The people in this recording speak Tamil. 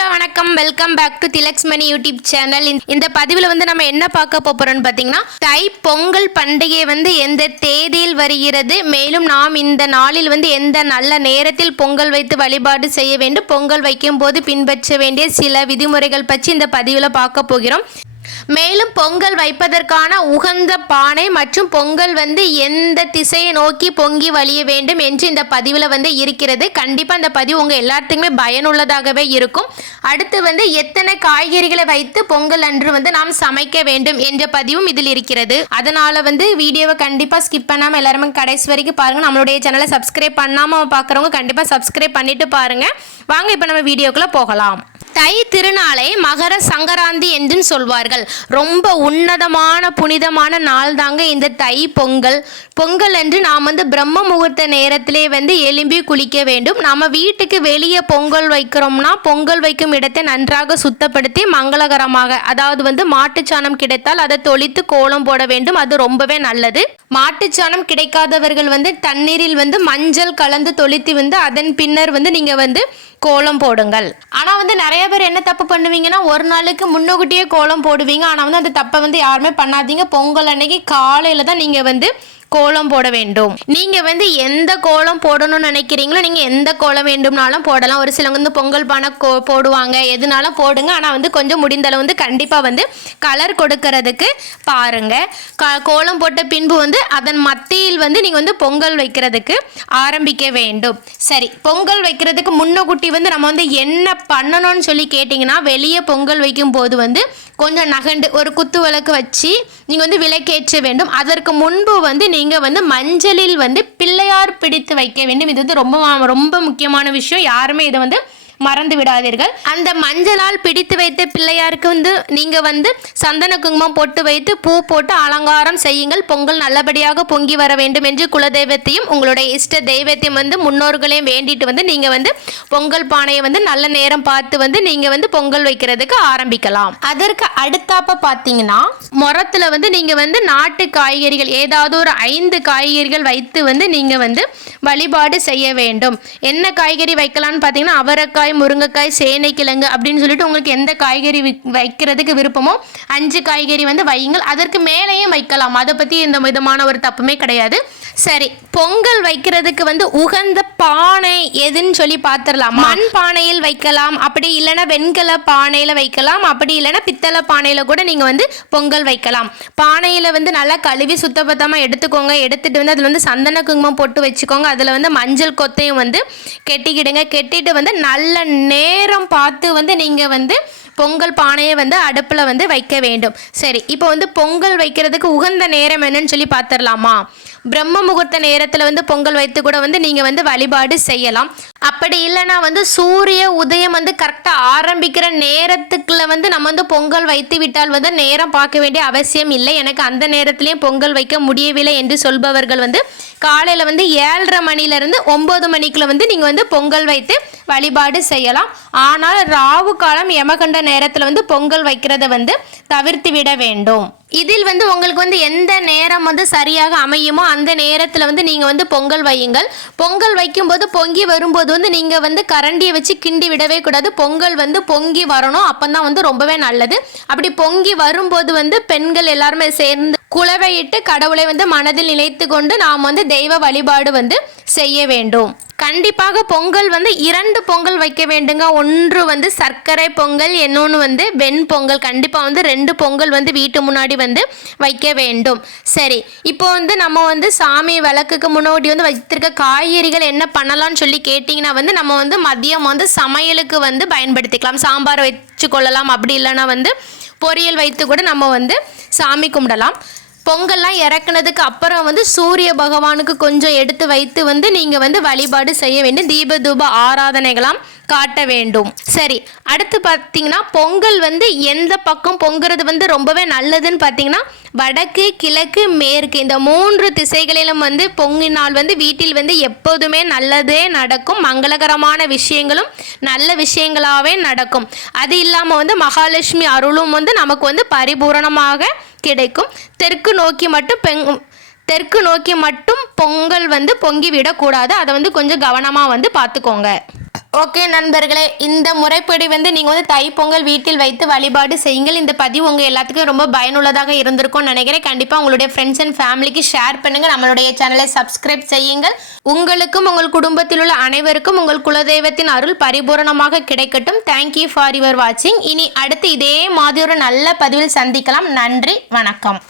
ஹலோ வணக்கம், welcome back to Thilaksmani YouTube channel. இந்த பதிவில் வந்து நம்ம என்ன பார்க்க போறோம்னு பார்த்தீங்கன்னா, தை பொங்கல் பண்டிகை வந்து எந்த தேதியில் வருகிறது, மேலும் நாம் இந்த நாளில் வந்து எந்த நல்ல நேரத்தில் பொங்கல் வைத்து வழிபாடு செய்ய வேண்டும், பொங்கல் வைக்கும் போது பின்பற்ற வேண்டிய சில விதிமுறைகள் பற்றி இந்த பதிவில் பார்க்க போகிறோம். மேலும் பொங்கல் வைப்பதற்கான உகந்த பானை மற்றும் பொங்கல் வந்து எந்த திசையை நோக்கி பொங்கி வழிய வேண்டும் என்று இந்த பதிவில் வந்து இருக்கிறது. கண்டிப்பாக இந்த பதிவு உங்கள் எல்லாத்துக்குமே பயனுள்ளதாகவே இருக்கும். அடுத்து வந்து எத்தனை காய்கறிகளை வைத்து பொங்கல் அன்று வந்து நாம் சமைக்க வேண்டும் என்ற பதிவும் இதில் இருக்கிறது. அதனால் வந்து வீடியோவை கண்டிப்பாக ஸ்கிப் பண்ணாமல் எல்லாருமே கடைசி வரைக்கும் பாருங்கள். நம்மளுடைய சேனலை சப்ஸ்கிரைப் பண்ணாமல் பார்க்குறவங்க கண்டிப்பாக சப்ஸ்கிரைப் பண்ணிவிட்டு பாருங்கள். வாங்க இப்போ நம்ம வீடியோக்குள்ளே போகலாம். தை திருநாளை மகர சங்கராந்தி என்றும் சொல்வார்கள். ரொம்ப உன்னதமான புனிதமான நாள் தாங்க இந்த தை பொங்கல். பொங்கல் அன்று நாம் வந்து பிரம்ம முகூர்த்த நேரத்திலே வந்து எலும்பி குளிக்க வேண்டும். நம்ம வீட்டுக்கு வெளியே பொங்கல் வைக்கிறோம்னா பொங்கல் வைக்கும் இடத்தை நன்றாக சுத்தப்படுத்தி மங்களகரமாக, அதாவது வந்து மாட்டுச்சாணம் கிடைத்தால் அதை தொளித்து கோலம் போட வேண்டும். அது ரொம்பவே நல்லது. மாட்டுச்சாணம் கிடைக்காதவர்கள் வந்து தண்ணீரில் வந்து மஞ்சள் கலந்து தொளித்து வந்து அதன் பின்னர் வந்து நீங்கள் வந்து கோலம் போடுங்கள். ஆனால் வந்து நிறைய பேர் என்ன தப்பு பண்ணுவீங்கன்னா, ஒரு நாளுக்கு முன்னக்கூட்டியே கோலம் போடுவீங்க. ஆனால் வந்து அந்த தப்பை வந்து யாருமே பண்ணாதீங்க. பொங்கல் அன்னைக்கு காலையில் தான் நீங்கள் வந்து கோலம் போட வேண்டும். நீங்கள் வந்து எந்த கோலம் போடணும்னு நினைக்கிறீங்களோ நீங்கள் எந்த கோலம் வேண்டும்னாலும் போடலாம். ஒரு சிலவங்க வந்து பொங்கல் பானை போடுவாங்க, எதுனாலும் போடுங்க. ஆனால் வந்து கொஞ்சம் முடிந்தளவு வந்து கண்டிப்பாக வந்து கலர் கொடுக்கறதுக்கு பாருங்கள். கோலம் போட்ட பின்பு வந்து அதன் மத்தியில் வந்து நீங்கள் வந்து பொங்கல் வைக்கிறதுக்கு ஆரம்பிக்க வேண்டும். சரி, பொங்கல் வைக்கிறதுக்கு முன்னக்கூட்டி வந்து நம்ம வந்து என்ன பண்ணணும்னு சொல்லி கேட்டிங்கன்னா, வெளியே பொங்கல் வைக்கும் போது வந்து கொஞ்சம் நகண்டு ஒரு குத்து விளக்கு வச்சு நீங்கள் வந்து விளக்கேற்ற வேண்டும். அதற்கு முன்பு வந்து நீங்கள் வந்து மஞ்சளில் வந்து பிள்ளையார் பிடித்து வைக்க வேண்டும். இது வந்து ரொம்ப முக்கியமான விஷயம். யாருமே இதை வந்து மறந்து விடாதீர்கள். அந்த மஞ்சளால் பிடித்து வைத்த பிள்ளையாருக்கு வந்து நீங்கள் வந்து சந்தன குங்குமம் போட்டு வைத்து பூ போட்டு அலங்காரம் செய்யுங்கள். பொங்கல் நல்லபடியாக பொங்கி வர வேண்டும் என்று குலதெய்வத்தையும் உங்களுடைய இஷ்ட தெய்வத்தையும் வந்து முன்னோர்களையும் வேண்டிட்டு வந்து நீங்கள் வந்து பொங்கல் பானையை வந்து நல்ல நேரம் பார்த்து வந்து நீங்கள் வந்து பொங்கல் வைக்கிறதுக்கு ஆரம்பிக்கலாம். அதற்கு அடுத்தாப்ப பார்த்தீங்கன்னா, முறத்தில் வந்து நீங்கள் வந்து நாட்டு காய்கறிகள் ஏதாவது ஒரு 5 காய்கறிகள் வைத்து வந்து நீங்கள் வந்து வழிபாடு செய்ய வேண்டும். என்ன காய்கறி வைக்கலாம்னு பார்த்தீங்கன்னா, அவரைக்காய், முருங்கைக்காய், சேனைக்கிழங்கு அப்படின்னு சொல்லிட்டு உங்களுக்கு எந்த காய்கறி வைக்கிறதுக்கு விருப்பமோ 5 காய்கறி வந்து வையுங்கள். அதற்கு மேலேயும் வைக்கலாம். அதை பற்றி எந்த விதமான ஒரு தப்புமே கிடையாது. சரி, பொங்கல் வைக்கிறதுக்கு வந்து உகந்த பானை எதுன்னு சொல்லி பார்த்துடலாம். மண் பானையில் வைக்கலாம், அப்படி இல்லைன்னா வெண்கல பானையில் வைக்கலாம், அப்படி இல்லைன்னா பித்தளை பானையில் கூட நீங்கள் வந்து பொங்கல் வைக்கலாம். பானையில் வந்து நல்லா கழுவி சுத்தபத்தமாக எடுத்துக்கோங்க. எடுத்துகிட்டு வந்து அதில் வந்து சந்தன குங்குமம் போட்டு வச்சுக்கோங்க. அதில் வந்து மஞ்சள் கொத்தையும் வந்து கெட்டிக்கிடுங்க. கெட்டிட்டு வந்து நல்ல நேரம் பார்த்து வந்து நீங்கள் வந்து பொங்கல் பானையை வந்து அடுப்பில் வந்து வைக்க வேண்டும். சரி, இப்போ வந்து பொங்கல் வைக்கிறதுக்கு உகந்த நேரம் என்னன்னு சொல்லி பார்த்துடலாமா? பிரம்ம முகூர்த்த நேரத்தில் வந்து பொங்கல் வைத்து கூட வந்து நீங்கள் வந்து வழிபாடு செய்யலாம். அப்படி இல்லைன்னா வந்து சூரிய உதயம் வந்து கரெக்டாக ஆரம்பிக்கிற நேரத்துக்குள்ள வந்து நம்ம வந்து பொங்கல் வைத்து விட்டால் வந்து நேரம் பார்க்க வேண்டிய அவசியம் இல்லை. எனக்கு அந்த நேரத்துலேயும் பொங்கல் வைக்க முடியவில்லை என்று சொல்பவர்கள் வந்து காலையில் வந்து 7:30 மணிலேருந்து 9 மணிக்குள்ள வந்து நீங்கள் வந்து பொங்கல் வைத்து வழிபாடு செய்யலாம். ஆனால் ராவு காலம் யமகண்ட நேரத்தில் வந்து பொங்கல் வைக்கிறத வந்து தவிர்த்து விட வேண்டும். இதில் வந்து உங்களுக்கு வந்து எந்த நேரம் வந்து சரியாக அமையுமோ அந்த நேரத்தில் வந்து நீங்கள் வந்து பொங்கல் வையுங்கள். பொங்கல் வைக்கும்போது பொங்கி வரும்போது வந்து நீங்கள் வந்து கரண்டியை வச்சு கிண்டி விடவே கூடாது. பொங்கல் வந்து பொங்கி வரணும், அப்போ தான் வந்து ரொம்பவே நல்லது. அப்படி பொங்கி வரும்போது வந்து பெண்கள் எல்லாருமே சேர்ந்து குலவையிட்டு கடவுளை வந்து மனதில் நினைத்து கொண்டு நாம் வந்து தெய்வ வழிபாடு வந்து செய்ய வேண்டும். கண்டிப்பாக பொங்கல் வந்து 2 பொங்கல் வைக்க வேண்டுங்க. ஒன்று வந்து சர்க்கரை பொங்கல், இன்னொன்று வந்து வெண் பொங்கல். கண்டிப்பாக வந்து 2 பொங்கல் வந்து வீட்டு முன்னாடி வந்து வைக்க வேண்டும். சரி, இப்போ வந்து நம்ம வந்து சாமி விளக்குக்கு முன்னாடி வந்து வைத்திருக்க காய்கறிகள் என்ன பண்ணலாம்னு சொல்லி கேட்டிங்கன்னா வந்து நம்ம வந்து மதியம் வந்து சமையலுக்கு வந்து பயன்படுத்திக்கலாம். சாம்பார் வச்சு கொள்ளலாம், அப்படி இல்லைன்னா வந்து பொரியல் வைத்து கூட நம்ம வந்து சாமி கும்பிடலாம். பொங்கல்லாம் இறக்குனதுக்கு அப்புறம் வந்து சூரிய பகவானுக்கு கொஞ்சம் எடுத்து வைத்து வந்து நீங்கள் வந்து வழிபாடு செய்ய வேண்டும். தீப தூப ஆராதனைகளாம் காட்ட வேண்டும். சரி, அடுத்து பார்த்தீங்கன்னா, பொங்கல் வந்து எந்த பக்கம் பொங்குறது வந்து ரொம்பவே நல்லதுன்னு பார்த்தீங்கன்னா, வடக்கு, கிழக்கு, மேற்கு இந்த 3 திசைகளிலும் வந்து பொங்கினால் வந்து வீட்டில் வந்து எப்போதுமே நல்லதே நடக்கும். மங்களகரமான விஷயங்களும் நல்ல விஷயங்களாகவே நடக்கும். அது இல்லாமல் வந்து மகாலட்சுமி அருளும் வந்து நமக்கு வந்து பரிபூரணமாக கிடைக்கும். தெற்கு நோக்கி மட்டும் பொங்கல் வந்து பொங்கி விடக்கூடாது. அதை வந்து கொஞ்சம் கவனமாக வந்து பார்த்துக்கோங்க. ஓகே நண்பர்களே, இந்த முறைப்படி வந்து நீங்கள் வந்து தைப்பொங்கல் வீட்டில் வைத்து வழிபாடு செய்யுங்கள். இந்த பதிவு உங்கள் எல்லாத்துக்கும் ரொம்ப பயனுள்ளதாக இருந்திருக்கும்னு நினைக்கிறேன். கண்டிப்பாக உங்களுடைய ஃப்ரெண்ட்ஸ் அண்ட் ஃபேமிலிக்கு ஷேர் பண்ணுங்கள். நம்மளுடைய சேனலை சப்ஸ்கிரைப் செய்யுங்கள். உங்களுக்கும் உங்கள் குடும்பத்தில் உள்ள அனைவருக்கும் உங்கள் குலதெய்வத்தின் அருள் பரிபூரணமாக கிடைக்கட்டும். தேங்க்யூ ஃபார் யுவர் வாட்சிங். இனி அடுத்து இதே மாதிரி ஒரு நல்ல பதிவில் சந்திக்கலாம். நன்றி, வணக்கம்.